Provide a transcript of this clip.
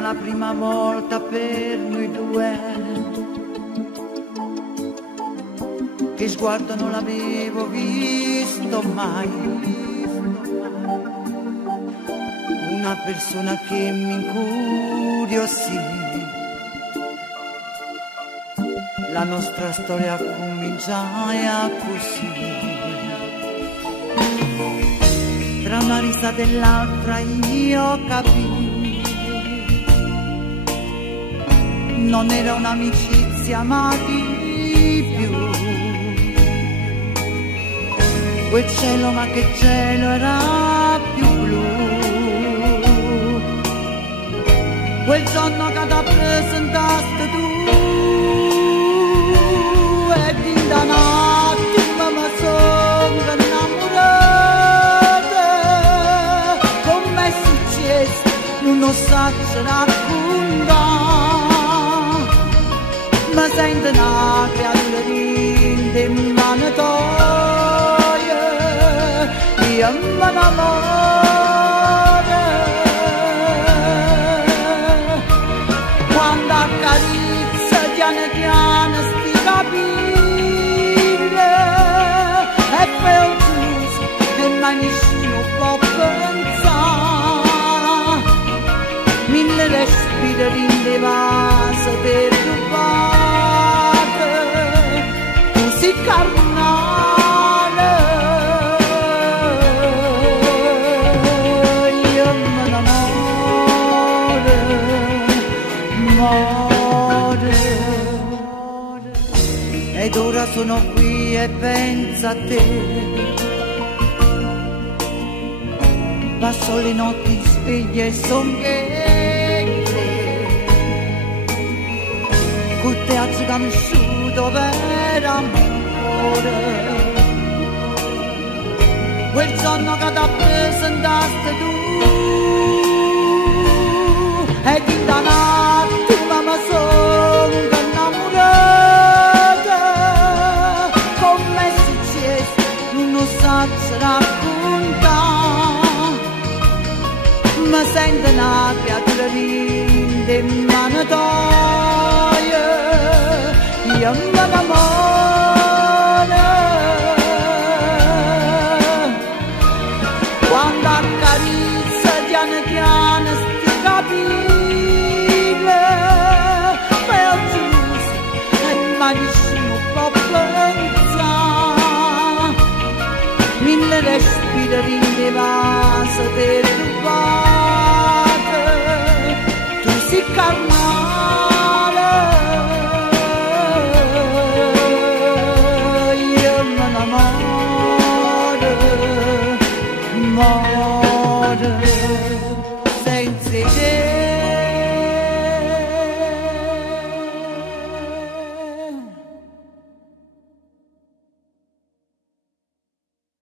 la prima volta per noi due, che sguardo non l'avevo visto mai, una persona che mi incuriosì. La nostra storia cominciava così, tra una risata e l'altra io capii, non era un'amicizia ma di più. Quel cielo, ma che cielo, era più blu. Quel giorno che ti presentaste tu, e in da un attimo mi sono innamorata. Come è successo non lo so raccontare, ma sento una creatura di manatoia, io mi innamoro. Quando accarezza piano piano sti capelli, e per il giusto che mai nessuno può pensare, mille respiri in le vase per rubare, così carnale, io mi innamoro, muore. Ed ora sono qui e penso a te, passo le notti sveglie e son con te ha conosciuto per amore. Quel giorno che ti presentaste tu, e in da un attimo mi sono innamorata. Come è successo non lo so raccontare, ma sento una creatura di manatoia, io